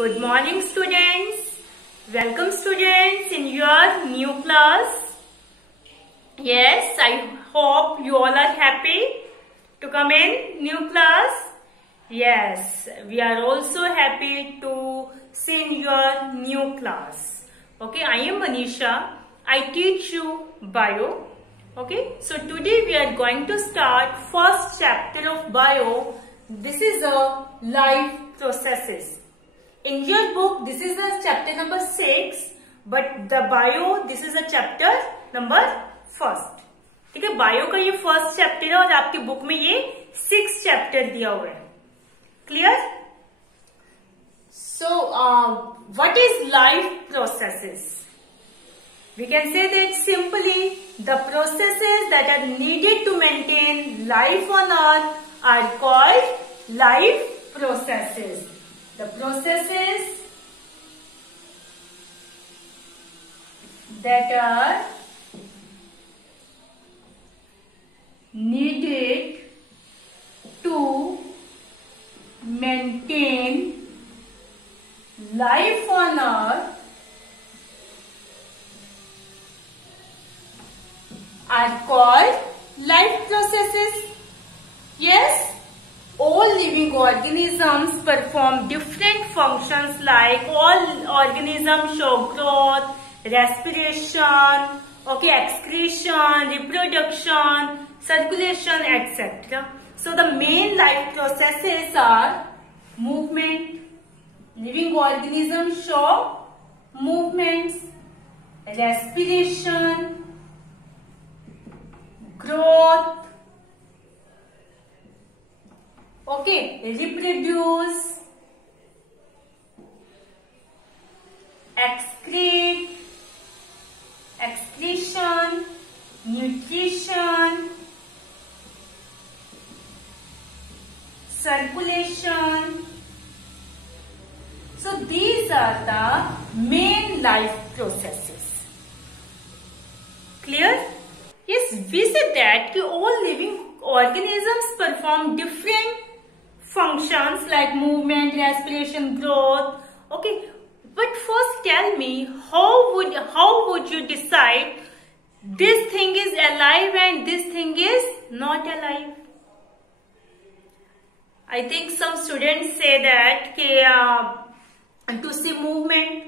Good morning students. Welcome students in your new class. Yes, I hope you all are happy to come in new class. Yes, we are also happy to see in your new class. Okay, I am Manisha. I teach you bio. Okay, so today we are going to start first chapter of bio. This is a life processes. In your book, this is a chapter number 6, but the bio, this is a chapter number 1. ठीक है, bio का ये first chapter है और आपकी book में ये 6 chapter दिया हुआ है. Clear? So, what is life processes? We can say that simply the processes that are needed to maintain life on earth are called life processes. The processes that are needed to maintain life on earth are called life processes. Yes, all living organisms perform different functions, like all organisms show growth, respiration, excretion, reproduction, circulation, etc. So the main life processes are movement. Living organisms show movements, respiration, growth, reproduce, excrete, excretion, nutrition, circulation. So these are the main life processes. Clear? Yes, we said that all living organisms perform different functions like movement, respiration, growth. Okay, but first tell me, how would you decide this thing is alive and this thing is not alive? I think some students say that to see movement,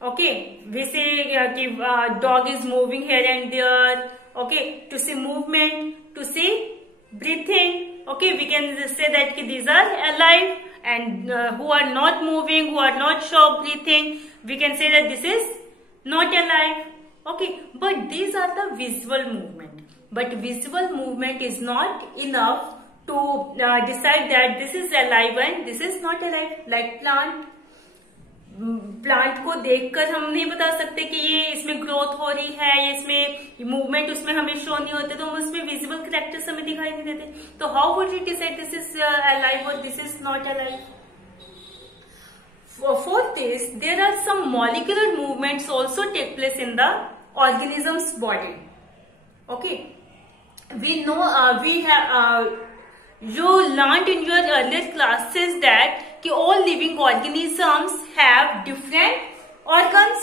we say dog is moving here and there. To see movement, to see breathing. We can say that these are alive, and who are not moving, who are not show breathing, we can say that this is not alive. But these are the visual movement. But visual movement is not enough to decide that this is alive and this is not alive. Like plant को देखकर हम नहीं बता सकते कि ये इसमें growth हो रही है, ये इसमें मूवमेंट उसमें हमें शो नहीं होते, तो हम उसमें विजिबल कैरेक्टर्स हमें दिखाई नहीं देते. तो how would you decide this is alive और this is not alive? For this, there are some molecular movements also take place in the organism's body. We know you learned in your earlier classes that all living organisms have different organs.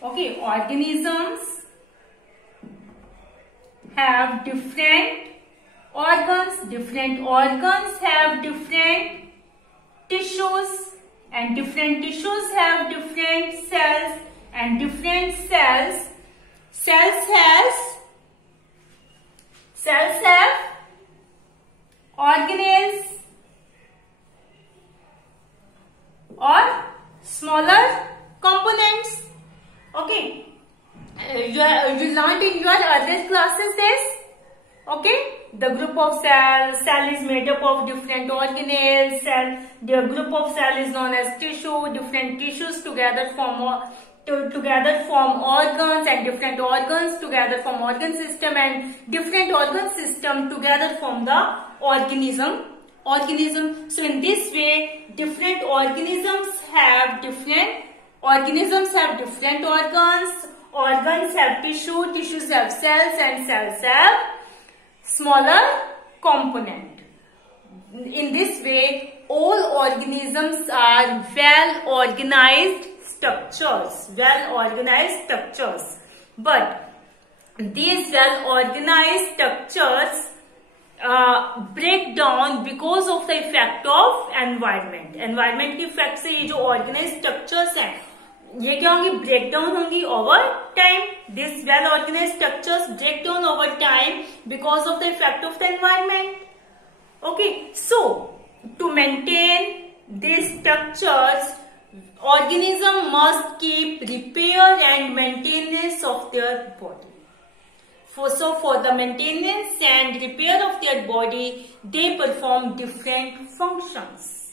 Organisms have different organs. Different organs have different tissues, and different tissues have different cells, and different cells have organelles or smaller components. You learned in your earlier classes this. The group of cell is made up of different organelles. The group of cell is known as tissue. Different tissues together form organs, and different organs together form organ system, and different organ system together form the organism. So in this way, different organisms have different organs. Organs have tissue, tissues have cells, and cells have smaller component. In this way, all organisms are well-organized structures. But these well-organized structures break down because of the effect of environment. Environment के effect से ये जो organized structures हैं, ये क्या होंगी? Break down होंगी over time. These well-organized structures break down over time because of the effect of the environment. Okay, so to maintain these structures, organism must keep repair and maintenance of their body. For the maintenance and repair of their body, they perform different functions.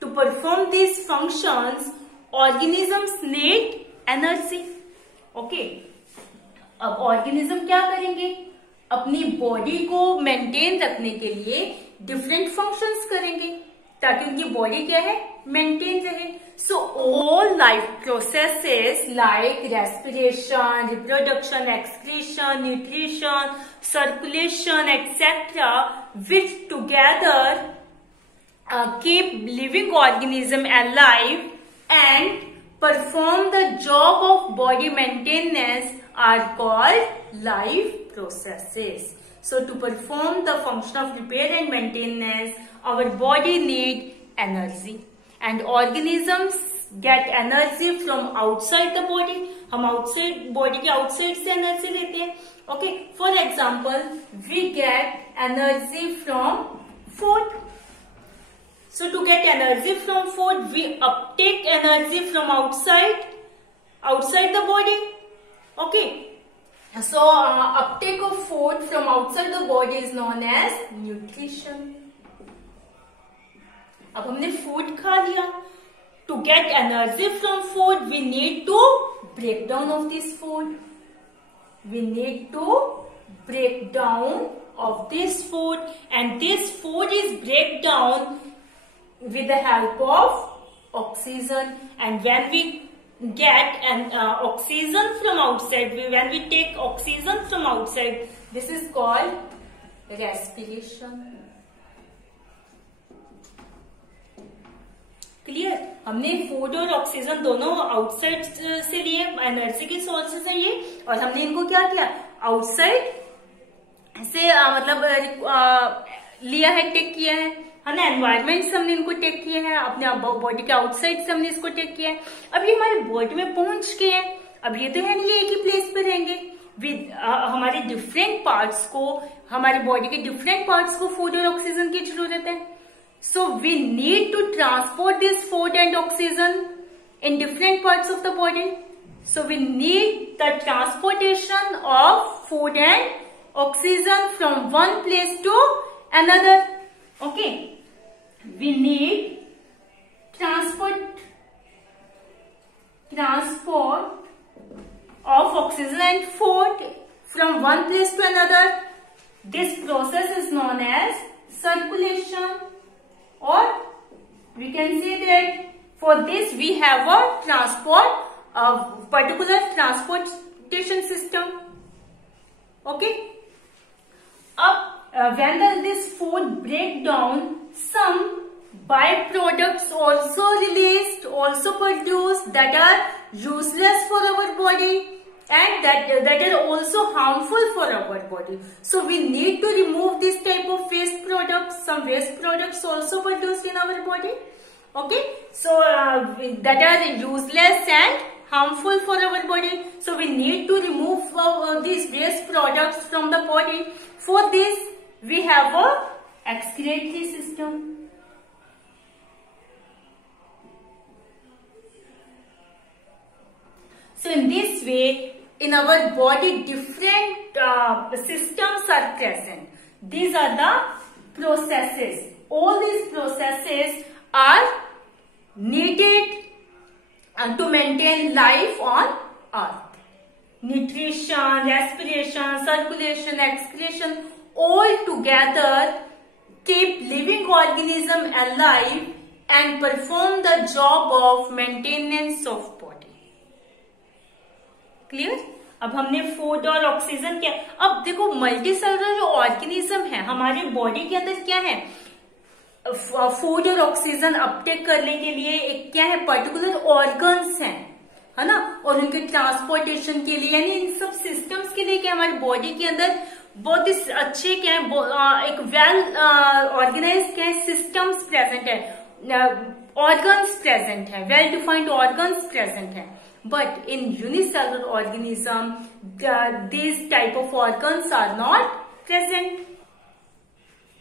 To perform these functions, organisms need energy. Okay, अब organism क्या करेंगे? अपनी body को maintain रखने के लिए different functions करेंगे ताकि उनकी बॉडी क्या है? मेंटेन रहे. So all life processes like respiration, reproduction, excretion, nutrition, circulation, etc., which together keep living organism alive and perform the job of body maintenance are called life processes. So to perform the function of repair and maintenance, our body need energy. And organisms get energy from outside the body. हम outside body के outside से energy लेते हैं. Okay, for example, we get energy from food. So to get energy from food, we uptake energy from outside the body. Okay, so uptake of food from outside the body is known as nutrition. अब हमने food खा लिया. To get energy from food we need to break down of this food. of this food, and this food is break down with the help of oxygen. And when we get oxygen from outside, when we take oxygen from outside, this is called respiration. Clear? हमने food और oxygen दोनों outside से लिए, energy के sources है ये, और हमने इनको क्या किया? आउटसाइड से लिया है, टेक किया है ना. एनवायरमेंट से हमने इनको टेक किया है, अपने बॉडी के आउटसाइड से हमने इसको टेक किया है. अब ये हमारे बॉडी में पहुंच गए हैं. अब ये तो है नहीं एक ही प्लेस पे रहेंगे. हमारे डिफरेंट पार्ट्स को, हमारे बॉडी के डिफरेंट पार्ट्स को फूड और ऑक्सीजन की जरूरत है. So we need to transport this food and oxygen in different parts of the body. So we need the transportation of food and oxygen from one place to another. Okay, we need transport of oxygen and food from one place to another. This process is known as circulation. Or we can say that for this we have a particular transportation system. Okay. When this food break down, some byproducts also released, also produced, that are useless for our body and that are also harmful for our body. So we need to remove this type of waste products. Some waste products also produced in our body. Okay, so that are useless and harmful for our body. So we need to remove these waste products from the body. For this, we have a excretory system. So in this way, in our body, different systems are present. These are the processes. All these processes are needed to maintain life on earth. Nutrition, respiration, circulation, excretion, all together keep living organism alive and perform the job of maintenance of body. Clear? अब हमने food और oxygen क्या, अब देखो multicellular जो organism है हमारे body के अंदर क्या है, फूड और ऑक्सीजन अपटेक करने के लिए एक क्या है, पर्टिकुलर ऑर्गन्स हैं, है ना, और उनके ट्रांसपोर्टेशन के लिए, यानी इन सब सिस्टम्स के लिए क्या हमारी बॉडी के अंदर बहुत ही अच्छे क्या है, एक वेल ऑर्गेनाइज्ड क्या है, सिस्टम्स प्रेजेंट है, ऑर्गन्स प्रेजेंट है, वेल डिफाइंड ऑर्गन्स प्रेजेंट है. But in unicellular organism, these type of organs are not present.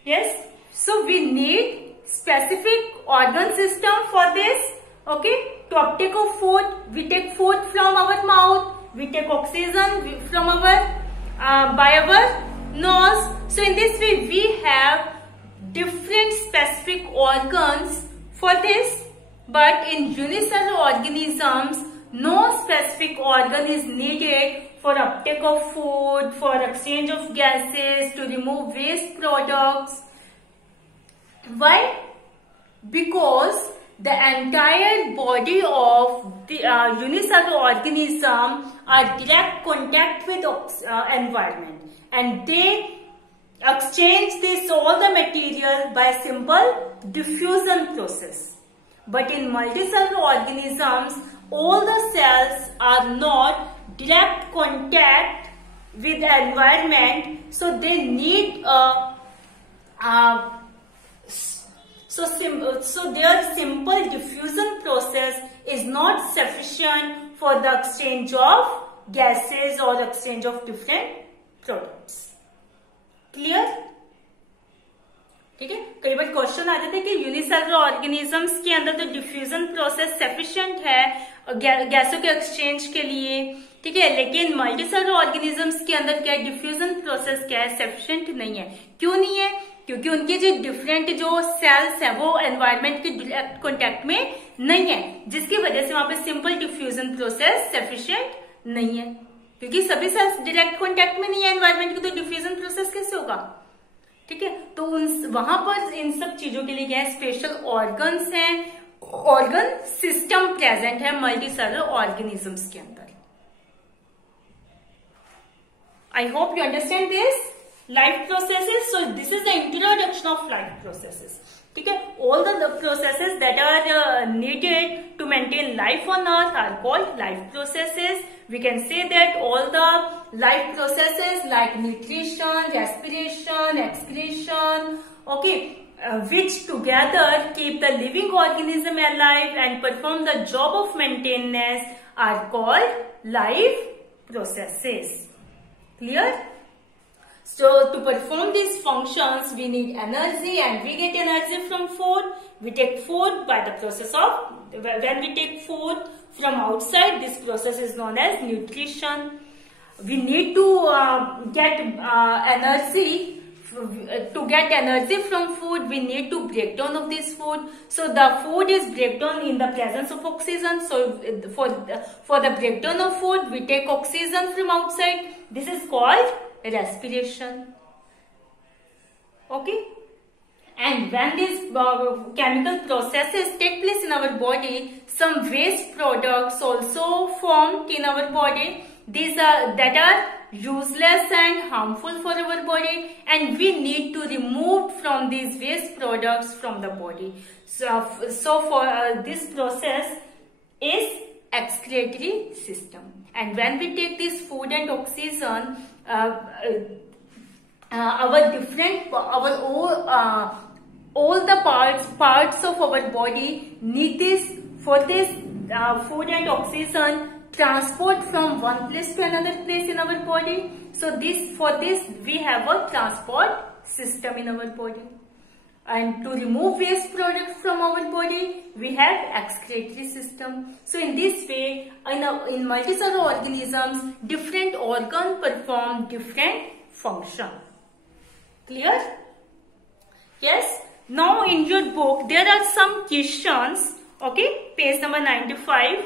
Yes, so we need specific organ system for this. Okay, to uptake of food, we take food from our mouth, we take oxygen from our by our nose. So in this way, we have different specific organs for this. But in unicellular organisms, no specific organ is needed for uptake of food, for exchange of gases, to remove waste products. Why? Because the entire body of the unicellular organism are direct contact with environment, and they exchange this all the material by simple diffusion process. But in multicellular organisms, all the cells are not direct contact with the environment, so they need so their simple diffusion process is not sufficient for the exchange of gases or exchange of different products. Clear? ठीक है, कई बार question आ जाते हैं कि unicellular organisms के अंदर तो diffusion process sufficient है गैसों के एक्सचेंज के लिए, ठीक है, लेकिन मल्टीसेलुलर ऑर्गेनिजम्स के अंदर क्या है, डिफ्यूजन प्रोसेस क्या है, सफिशिएंट नहीं है. क्यों नहीं है? क्योंकि उनके जो डिफरेंट जो सेल्स है वो एनवायरमेंट के डायरेक्ट कॉन्टेक्ट में नहीं है, जिसकी वजह से वहां पे सिंपल डिफ्यूजन प्रोसेस सफिशिएंट नहीं है. क्योंकि सभी सेल्स डायरेक्ट कॉन्टेक्ट में नहीं है एनवायरमेंट के, तो डिफ्यूजन प्रोसेस कैसे होगा? ठीक है, तो वहां पर इन सब चीजों के लिए क्या है, स्पेशल ऑर्गन्स हैं, ऑर्गन सिस्टम प्रेजेंट है मल्टीसेलुलर ऑर्गेनिजम्स के अंदर. I hope you understand this. Life processes, so this is the introduction of life processes. ठीक है, all the processes that are needed to maintain life on earth are called life processes. We can say that all the life processes like nutrition, respiration, excretion, okay, which together keep the living organism alive and perform the job of maintenance are called life processes. Clear? So to perform these functions, we need energy, and we get energy from food. We take food by the process of, when we take food from outside, this process is known as nutrition. We need to get energy. To get energy from food, we need to break down of this food. So the food is breakdown in the presence of oxygen. So for the breakdown of food, we take oxygen from outside. This is called respiration. Okay. And when these chemical processes take place in our body, some waste products also formed in our body. These are that are useless and harmful for our body, and we need to remove from these waste products from the body. So for this process is excretory system. And when we take this food and oxygen, all the parts of our body need this. For this food and oxygen transport from one place to another place in our body. So for this we have a transport system in our body. And to remove waste products from our body, we have excretory system. So in this way, in multicellular organisms, different organs perform different function. Clear? Yes. Now in your book there are some questions. Okay, page number 95.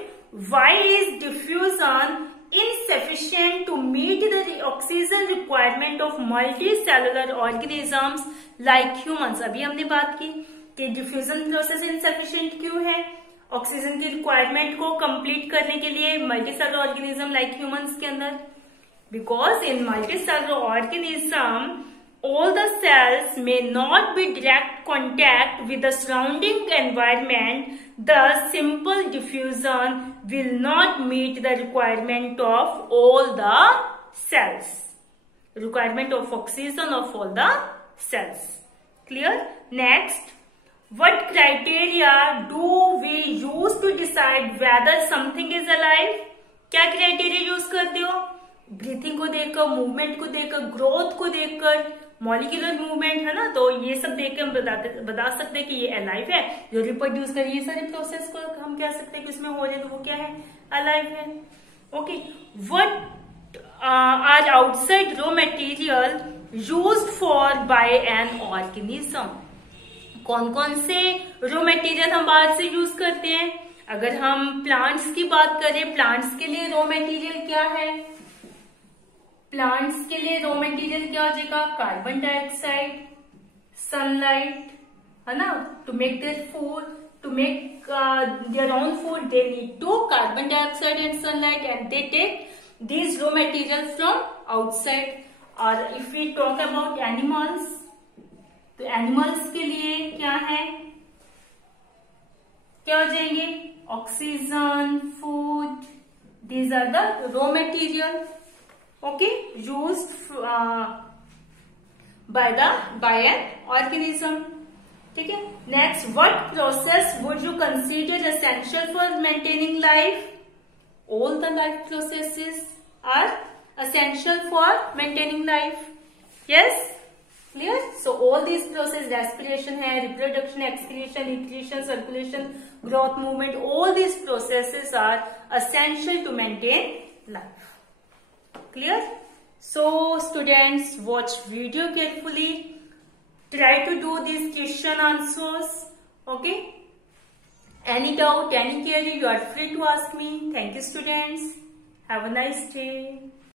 Why is diffusion insufficient to meet the oxygen requirement of multicellular organisms like humans? अभी हमने बात की कि diffusion process insufficient क्यों है, oxygen की requirement को complete करने के लिए मल्टीसेलुलर ऑर्गेनिज्म लाइक ह्यूमंस के अंदर. because in multicellular organism all the cells may not be direct contact with the surrounding environment. Thus, simple diffusion will not meet the requirement of all the cells. Requirement of oxygen of all the cells. Clear? Next, what criteria do we use to decide whether something is alive? क्या criteria use करते हो? Breathing को देखकर, movement को देखकर, growth को देखकर, molecular movement है ना, तो ये सब देख के हम बता सकते हैं कि ये अलाइव है। जो रिप्रोड्यूस कर ये सारे प्रोसेस को हम कह सकते हैं कि उसमें हो रहे तो वो क्या है? अलाइव है। Okay, what are outside raw material used for by an organism? कौन कौन से रॉ मटेरियल हम बाहर से यूज करते हैं? अगर हम प्लांट्स की बात करें, प्लांट्स के लिए रॉ मटेरियल क्या है? प्लांट्स के लिए रॉ मटेरियल क्या हो जाएगा? कार्बन डाइऑक्साइड, सनलाइट, है ना। To make their food, to make their own food, they need to carbon dioxide and sunlight, and they take these raw material from outside. और if we talk about animals, तो animals के लिए क्या है? क्या हो जाएंगे? Oxygen, food, these are the raw material, okay, used by an organism. ठीक है। Next, what process would you consider essential for maintaining life? All the life processes are essential for maintaining life. Yes, clear? So all these processes, respiration है, reproduction, excretion, nutrition, circulation, growth, movement, all these processes are essential to maintain life. Clear? So students, watch video carefully. Try to do these question answers. Okay? Any doubt, any query, you are free to ask me. Thank you, students. Have a nice day.